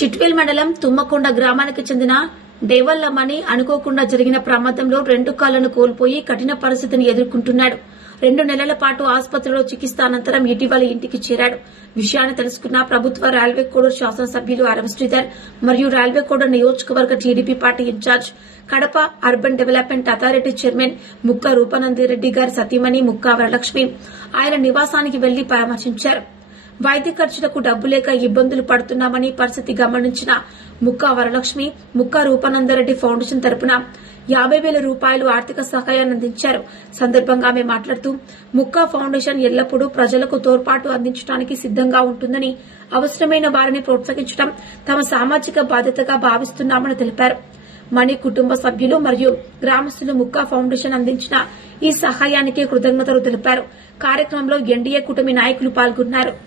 చిట్వేల్ మండలం తుమ్మకొండ గ్రామానికి చెందిన దేవల్లమణి అనుకోకుండా జరిగిన ప్రమాదంలో 2 కాళ్లను కోల్పోయి కఠిన పరిస్థితిని ఎదుర్కొంటున్నాడు. 2 నెలల పాటు ఆసుపత్రిలో చికిత్స అనంతరం ఇటీవల ఇంటికి చేరాడు. విషయాన్ని తెలుసుకున్న ప్రభుత్వ రైల్వే కోడూరు శాసనసభ్యులు అరవ శ్రీధర్ మరియు రైల్వే కోడూరు నియోజకవర్గ TDP party in-charge, Kadapa urban development authority chairman Mukka Rupanandireddy గారి సతీమణి ముక్క వరలక్ష్మి ఆయన నివాసానికి వెళ్లి పరామర్శించారు. వైద్య ఖర్చులకు డబ్బు లేక ఇబ్బందులు పడుతున్నామని పరిస్థితి గమనించిన ముక్క వరలక్ష్మి ముక్క రూపానందరెడ్డి ఫౌండేషన్ తరపున 50,000 రూపాయలు ఆర్థిక సహాయాన్ని అందించారు. సందర్భంగా ఆమె మాట్లాడుతూ ముక్క ఫౌండేషన్ ఎల్లప్పుడూ ప్రజలకు తోడ్పాటు అందించడానికి సిద్దంగా ఉంటుందని, అవసరమైన వారిని ప్రోత్సహించడం తమ సామాజిక బాధ్యతగా భావిస్తున్నామని తెలిపారు. మణి కుటుంబ సభ్యులు మరియు గ్రామస్తులు ముక్క ఫౌండేషన్ అందించిన ఈ సహాయానికి కృతజ్ఞతలు తెలిపారు. కార్యక్రమంలో ఎన్డీఏ కూటమి నాయకులు పాల్గొన్నారు.